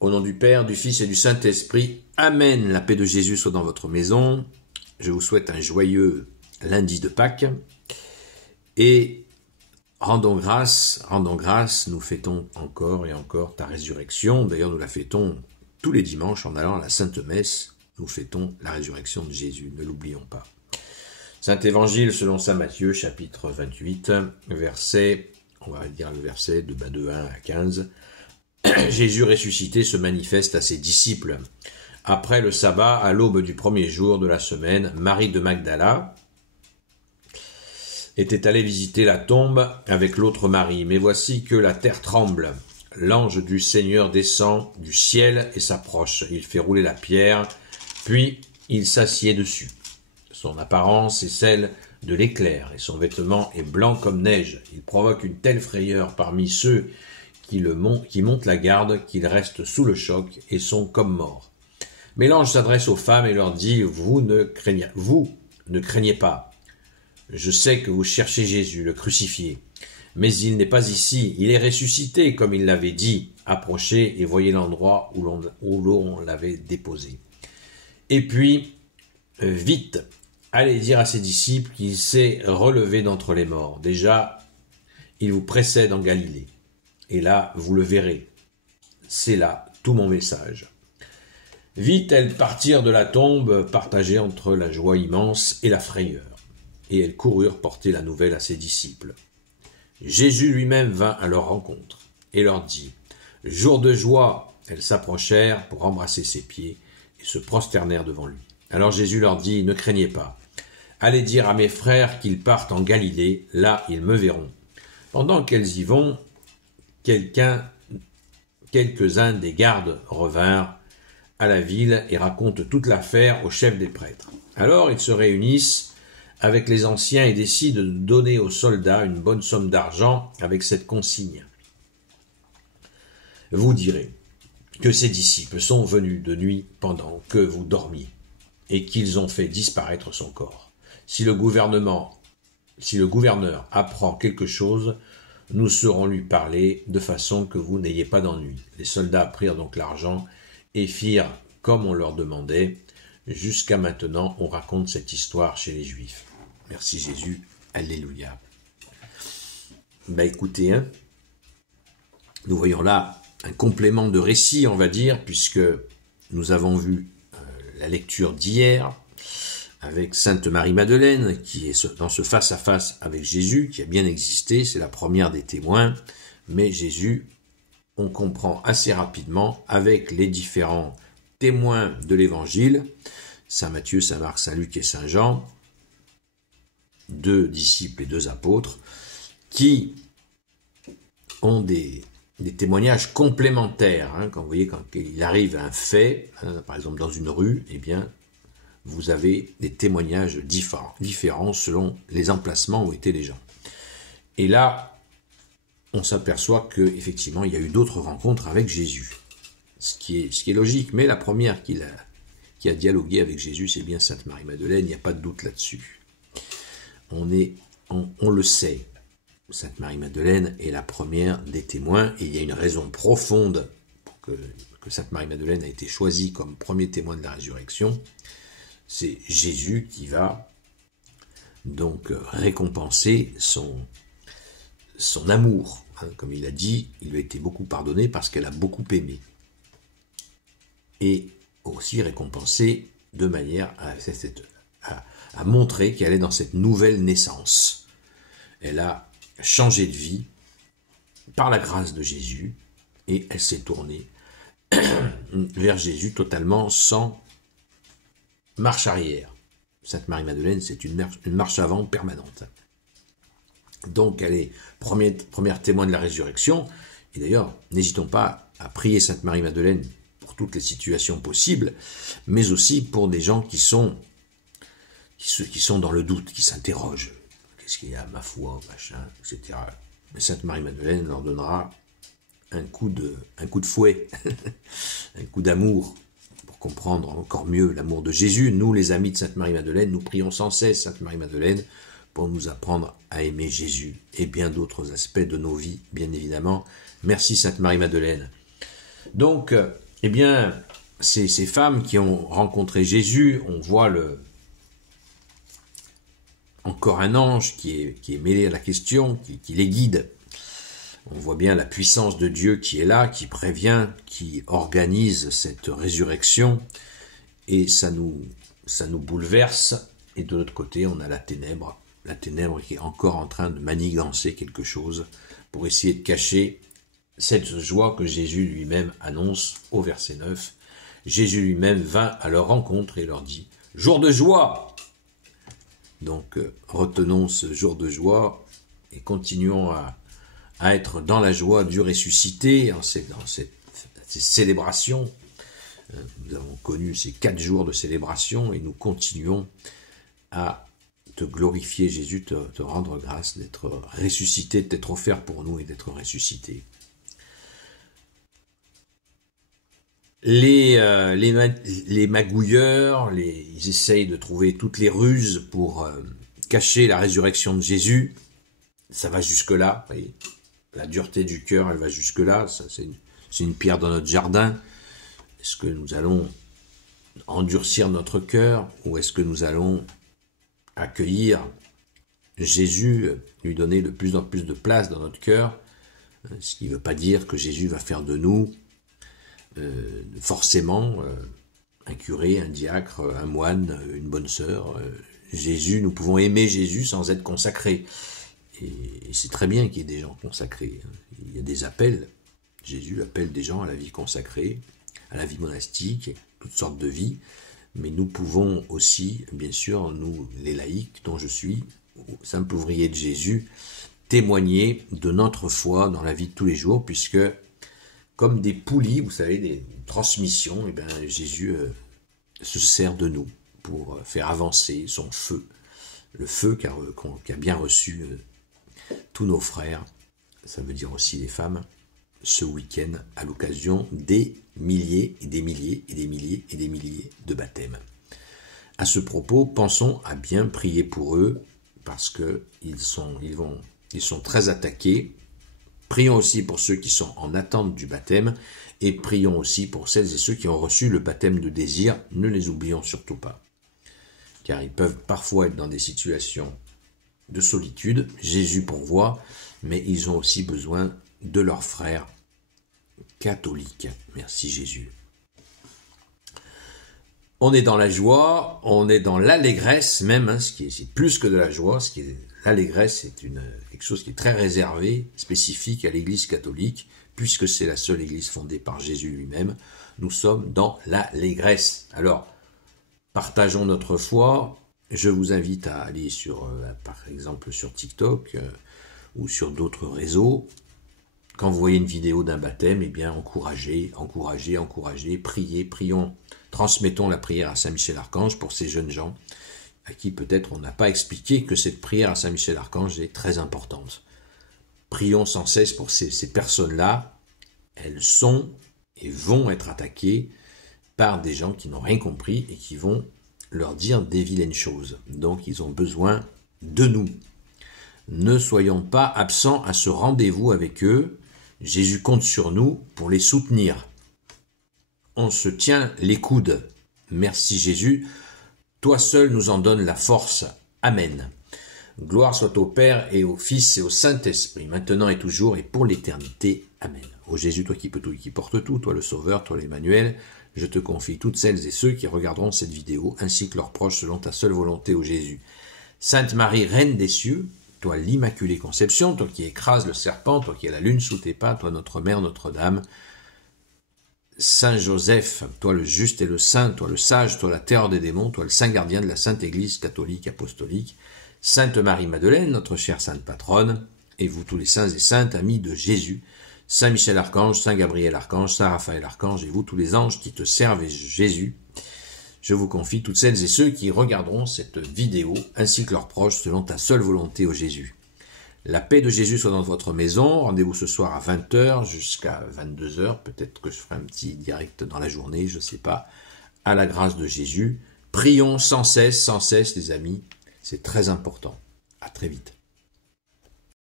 Au nom du Père, du Fils et du Saint-Esprit. Amen. La paix de Jésus soit dans votre maison. Je vous souhaite un joyeux lundi de Pâques. Et rendons grâce, nous fêtons encore et encore ta résurrection. D'ailleurs, nous la fêtons tous les dimanches en allant à la Sainte Messe. Nous fêtons la résurrection de Jésus, ne l'oublions pas. Saint Évangile selon saint Matthieu, chapitre 28, verset, on va dire le verset de 1 à 15. Jésus ressuscité se manifeste à ses disciples. Après le sabbat, à l'aube du premier jour de la semaine, Marie de Magdala était allée visiter la tombe avec l'autre Marie. Mais voici que la terre tremble. L'ange du Seigneur descend du ciel et s'approche. Il fait rouler la pierre, puis il s'assied dessus. Son apparence est celle de l'éclair, et son vêtement est blanc comme neige. Il provoque une telle frayeur parmi ceux qui montent la garde qu'ils restent sous le choc et sont comme morts. Mais l'ange s'adresse aux femmes et leur dit « Vous ne craignez pas. Je sais que vous cherchez Jésus, le crucifié. Mais il n'est pas ici, il est ressuscité, comme il l'avait dit. Approchez et voyez l'endroit où l'on l'avait déposé. Et puis, vite, allez dire à ses disciples qu'il s'est relevé d'entre les morts. Déjà, il vous précède en Galilée. Et là, vous le verrez. C'est là tout mon message. » Vite, elles partirent de la tombe, partagées entre la joie immense et la frayeur. Et elles coururent porter la nouvelle à ses disciples. Jésus lui-même vint à leur rencontre et leur dit « Jour de joie !» Elles s'approchèrent pour embrasser ses pieds et se prosternèrent devant lui. Alors Jésus leur dit « Ne craignez pas. Allez dire à mes frères qu'ils partent en Galilée, là ils me verront. » Pendant qu'elles y vont, quelques-uns des gardes revinrent à la ville et racontent toute l'affaire au chef des prêtres. Alors ils se réunissent avec les anciens et décident de donner aux soldats une bonne somme d'argent avec cette consigne. Vous direz que ces disciples sont venus de nuit pendant que vous dormiez et qu'ils ont fait disparaître son corps. Si le gouverneur apprend quelque chose, nous saurons lui parler de façon que vous n'ayez pas d'ennui. Les soldats prirent donc l'argent et firent comme on leur demandait. Jusqu'à maintenant, on raconte cette histoire chez les Juifs. Merci Jésus, alléluia. Écoutez, nous voyons là un complément de récit, on va dire, puisque nous avons vu la lecture d'hier avec Sainte Marie-Madeleine, qui est dans ce face-à-face avec Jésus, qui a bien existé, c'est la première des témoins, mais Jésus, on comprend assez rapidement, avec les différents témoins de l'Évangile, Saint Matthieu, Saint Marc, Saint Luc et Saint Jean, 2 disciples et 2 apôtres, qui ont des témoignages complémentaires. Quand vous voyez, quand il arrive un fait, par exemple dans une rue, eh bien, vous avez des témoignages différents selon les emplacements où étaient les gens. Et là, on s'aperçoit qu'effectivement, il y a eu d'autres rencontres avec Jésus. Ce qui est logique, mais la première qui a dialogué avec Jésus, c'est bien Sainte Marie-Madeleine, il n'y a pas de doute là-dessus. On le sait, Sainte Marie-Madeleine est la première des témoins, et il y a une raison profonde pour que Sainte Marie-Madeleine a été choisie comme premier témoin de la résurrection. C'est Jésus qui va donc récompenser son amour. Comme il a dit, il lui a été beaucoup pardonné parce qu'elle a beaucoup aimé. Et aussi récompenser de manière à montrer qu'elle est dans cette nouvelle naissance. Elle a changé de vie par la grâce de Jésus et elle s'est tournée vers Jésus totalement sans marche arrière. Sainte Marie-Madeleine, c'est une marche avant permanente. Donc elle est première témoin de la résurrection. Et d'ailleurs, n'hésitons pas à prier Sainte Marie-Madeleine pour toutes les situations possibles, mais aussi pour des gens qui sont dans le doute, qui s'interrogent. Qu'est-ce qu'il y a, ma foi, machin, etc. Mais Sainte Marie-Madeleine leur donnera un coup de fouet, un coup d'amour, pour comprendre encore mieux l'amour de Jésus. Nous, les amis de Sainte Marie-Madeleine, nous prions sans cesse Sainte Marie-Madeleine pour nous apprendre à aimer Jésus et bien d'autres aspects de nos vies, bien évidemment. Merci Sainte Marie-Madeleine. Donc, Eh bien, ces femmes qui ont rencontré Jésus, on voit encore un ange qui est mêlé à la question, qui les guide. On voit bien la puissance de Dieu qui est là, qui prévient, qui organise cette résurrection, et ça nous bouleverse. Et de l'autre côté, on a la ténèbre qui est encore en train de manigancer quelque chose pour essayer de cacher cette joie que Jésus lui-même annonce au verset 9. Jésus lui-même vint à leur rencontre et leur dit « Jour de joie !» Donc retenons ce jour de joie et continuons à être dans la joie du ressuscité, dans ces célébrations. Nous avons connu ces 4 jours de célébration et nous continuons à te glorifier, Jésus, te rendre grâce d'être ressuscité, de t'être offert pour nous et d'être ressuscité. Les magouilleurs, ils essayent de trouver toutes les ruses pour cacher la résurrection de Jésus. Ça va jusque-là, vous voyez. La dureté du cœur, elle va jusque-là. C'est une pierre dans notre jardin. Est-ce que nous allons endurcir notre cœur ou est-ce que nous allons accueillir Jésus, lui donner de plus en plus de place dans notre cœur? Ce qui ne veut pas dire que Jésus va faire de nous forcément un curé, un diacre, un moine, une bonne sœur. Jésus, nous pouvons aimer Jésus sans être consacrés. Et c'est très bien qu'il y ait des gens consacrés. Il y a des appels. Jésus appelle des gens à la vie consacrée, à la vie monastique, toutes sortes de vies. Mais nous pouvons aussi, bien sûr, nous, les laïcs, dont je suis, simple ouvrier de Jésus, témoigner de notre foi dans la vie de tous les jours, puisque, comme des poulies, vous savez, des transmissions, eh bien, Jésus se sert de nous pour faire avancer son feu, le feu qu'a bien reçu tous nos frères, ça veut dire aussi les femmes, ce week-end à l'occasion des milliers et des milliers et des milliers et des milliers de baptêmes. À ce propos, pensons à bien prier pour eux parce que ils sont très attaqués. Prions aussi pour ceux qui sont en attente du baptême et prions aussi pour celles et ceux qui ont reçu le baptême de désir. Ne les oublions surtout pas, car ils peuvent parfois être dans des situations de solitude. Jésus pourvoit, mais ils ont aussi besoin de leurs frères catholiques. Merci Jésus. On est dans la joie, on est dans l'allégresse même, c'est plus que de la joie, l'allégresse c'est quelque chose qui est très réservé, spécifique à l'Église catholique, puisque c'est la seule Église fondée par Jésus lui-même. Nous sommes dans l'allégresse. Alors, partageons notre foi. Je vous invite à aller par exemple sur TikTok ou sur d'autres réseaux. Quand vous voyez une vidéo d'un baptême, eh bien encouragez, prions, transmettons la prière à Saint Michel Archange pour ces jeunes gens à qui peut-être on n'a pas expliqué que cette prière à Saint Michel Archange est très importante. Prions sans cesse pour ces personnes-là. Elles sont et vont être attaquées par des gens qui n'ont rien compris et qui vont leur dire des vilaines choses. Donc ils ont besoin de nous. Ne soyons pas absents à ce rendez-vous avec eux. Jésus compte sur nous pour les soutenir. On se tient les coudes. Merci Jésus. Toi seul nous en donnes la force. Amen. Gloire soit au Père et au Fils et au Saint-Esprit, maintenant et toujours et pour l'éternité. Amen. Ô Jésus, toi qui peux tout et qui porte tout, toi le Sauveur, toi l'Emmanuel, je te confie toutes celles et ceux qui regarderont cette vidéo, ainsi que leurs proches, selon ta seule volonté, ô Jésus. Sainte Marie, Reine des cieux, toi l'Immaculée Conception, toi qui écrases le serpent, toi qui as la lune sous tes pas, toi notre Mère, Notre-Dame, Saint Joseph, toi le juste et le saint, toi le sage, toi la terreur des démons, toi le saint gardien de la Sainte Église catholique apostolique, Sainte Marie-Madeleine, notre chère sainte patronne, et vous tous les saints et saintes amis de Jésus, Saint Michel Archange, Saint Gabriel Archange, Saint Raphaël Archange, et vous tous les anges qui te servent Jésus, je vous confie toutes celles et ceux qui regarderont cette vidéo, ainsi que leurs proches, selon ta seule volonté, ô Jésus. La paix de Jésus soit dans votre maison. Rendez-vous ce soir à 20h jusqu'à 22h. Peut-être que je ferai un petit direct dans la journée, je ne sais pas. À la grâce de Jésus. Prions sans cesse, les amis. C'est très important. À très vite.